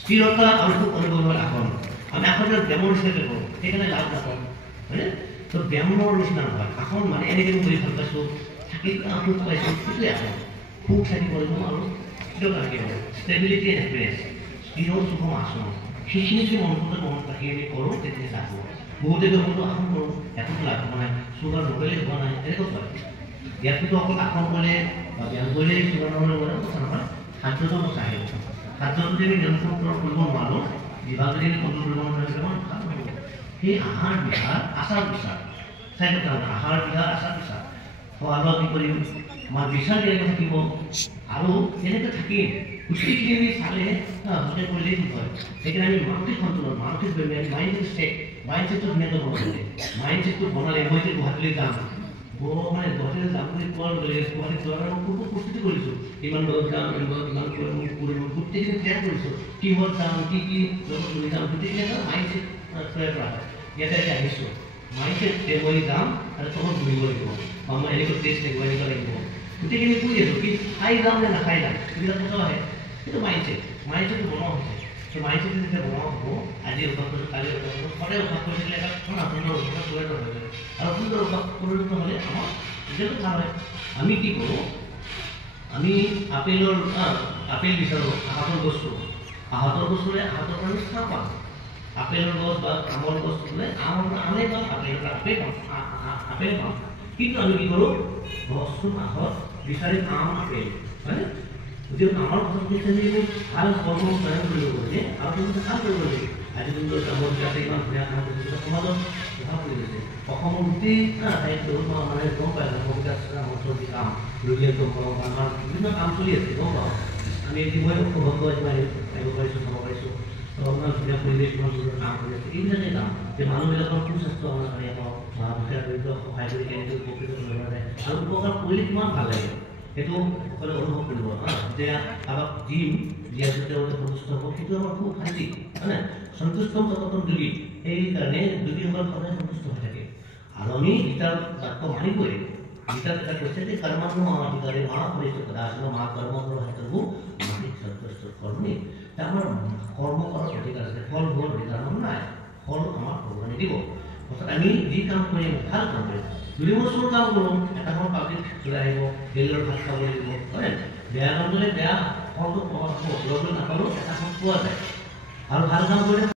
স্থিৰতা আৰ খুব অনুভব এখন আমি এখন ব্যায়ামৰ হিচাপে কৰোঁ সেইকাৰণে লাভ নাপাওঁ হয়নে তো ব্যায়ামৰ নিচিনা নহয় এখন মানে এনেকৈ কৰি ভাল পাইছোঁ থাকি সুখ পাইছোঁ সেইটোৱে এখন সুখ থাকিব লাগিব আৰু স্থিৰতা থাকিব ষ্টেবিলিটি এণ্ড হেপিনেছ স্থিৰ সুখম আসন সেইখিনি যদি মনটোতে মনত ৰাখি আমি কৰোঁ তেতিয়া লাভ হ'ব বহুতে মনটো আসন কৰোঁ একোতো লাভ হোৱা নাই চুগাৰ নকৰিলে হোৱা নাই এনেকুৱা হয় ইয়াততো অকল আসন কৰিলে বা ব্যায়াম কৰিলে চুগাৰ নহ'লে কথা নহয় খাদ্যটো বচাই আহিব খাদ্যটো যদি নিয়ন্ত্ৰণ কৰিব নোৱাৰোঁ বিভাগ যদি কণ্ট্ৰল কৰিব নোৱাৰোঁ সেই আহাৰ বিহাৰ আচাৰ বিচাৰ চাই কথা আহাৰ বিহাৰ আচাৰ বিচাৰ খোৱা লোৱা কি কৰিম আমাৰ বিচাৰ কেনেকৈ থাকিব আৰু কেনেকৈ থাকিম গোটেইখিনি আমি চালে ভালকৈ কৰিলেই ঠিক হয় সেইকাৰণে আমি মানসিক সন্তুলন মানসিক মাইণ্ডছেটটো ধুনীয়াকৈ বনাব লাগে মাইণ্ডছেটটো বনালে মই যে গুৱাহাটীলৈ যাম মানে গুৱাহাটীলৈ যাম বুলি কোৱাৰ লগে লগে গুৱাহাটীত যোৱাৰ কাৰণে খুব প্ৰস্তুতি কৰিছোঁ ইমান দূৰত যাম ইমান কৰিম গোটেইখিনি তৈয়াৰ কৰিছোঁ কিহত যাম কি কি লগত লৈ যাম গোটেইখিনি এটা মাইণ্ডছেট তৈয়াৰ কৰা হয় ইয়াতে এতিয়া আহিছোঁ মাইণ্ডছেট মই যাম আৰু তলত ঘূৰিব লাগিব বা মই এনেকৈ টেষ্ট লাগিব এনেকুৱা লাগিব গোটেইখিনি কৰি আছোঁ কি খাই যাম নে নাখাই যাম এইবিলাক কথা আহে সেইটো মাইণ্ডছেটটো বনোৱা হৈছে সেই মাইণ্ডছেটটো যেতিয়া বনোৱা হ'ব আজি অভ্যাস কৰিছোঁ কালি অভ্যাস কৰিছোঁ সদায় অভ্যাস কৰি থাকিলে এটা সুন্দৰ অভ্যাস পৰিণত হৈ যায় আৰু সুন্দৰ অভ্যাস পৰিণত হ'লে আমাৰ নিজেতো ভাল হয় আমি কি কৰোঁ আমি আপেল বিচাৰোঁ আহাতৰ বস্তু হ'লে আহাতৰ কাৰণে চাহ পাওঁ আপেলৰ গছ বা আমৰ গছ হ'লে আমে পাওঁ আপেল পাওঁ কিন্তু আমি কি কৰোঁ গছটো কাষত বিচাৰিম আম আপেল হয়নে গতিকে আমাৰ কথা বিচাৰি ভাল কৰ্ম প্ৰয়োগ কৰিব লাগে আৰু তেওঁলোকে কাম কৰিব লাগে আজি কিন্তু আমাৰ যাতে ইমান ধুনীয়া কাম কৰিছে সমাজত প্ৰভাৱ পৰি গৈছে অসমৰ গোটেই ঠাইত মানে গম পায় বিকাশ অঞ্চলৰ যি কাম ৰুলিয়াটো হওক আমাৰ বিভিন্ন কাম চলি আছে গম পাওঁ আমি মই সৌভাগ্য আহিব পাৰিছোঁ চাব পাৰিছোঁ আপোনাৰ ধুনীয়া পৰিৱেশ ইমান সুন্দৰ কাম কৰি আছে এইবিলাকেই কাম যে মানুহবিলাকৰ সুস্বাস্থ্য আমাৰ কাৰণে পাওঁ বা মুখীয়া দৰিদ্ৰ সহায় কৰি কেনেকৈ উপকৃত কৰিব যায় আৰু উপকাৰ কৰিলে কিমান ভাল লাগে সেইটো সকলোৱে অনুভৱ কৰিব যেতিয়া আমাক দিম দিয়াৰ পিছত তেওঁলোকে সন্তুষ্ট হ'ব সেইটো আমাৰ খুব শান্তি হয়নে সন্তুষ্টম সততম যোগী সেইকাৰণে যোগীসকল সদায় সন্তুষ্ট হৈ থাকে আৰু আমি গীতাৰ বাক্য মানিবই গীতাত এটা কৈছে যে কৰ্মাত্ম অধিকাৰী মা পৰিষ্ঠ দাসন মা কৰ্ম কৰ হেতু মানিক সন্তুষ্ট কৰ্মী আমাৰ কৰ্ম কৰাৰ অধিকাৰ আছে ফল ভোগৰ অধিকাৰ নাই ফল আমাৰ ভগৱানে দিব। অৰ্থাৎ আমি যি কাম কৰিম ভাল কাম কৰিম। যদি মই চোৰ কাম কৰোঁ এটা সময় পাব্লিক ওলাই আহিব, জেলৰ ভাত খাব লাগিব, হয় বেয়া কাম কৰিলে বেয়া ফলটো পাব, নাপালেও এটা সময় পোৱা যায়। আৰু ভাল কাম কৰিলে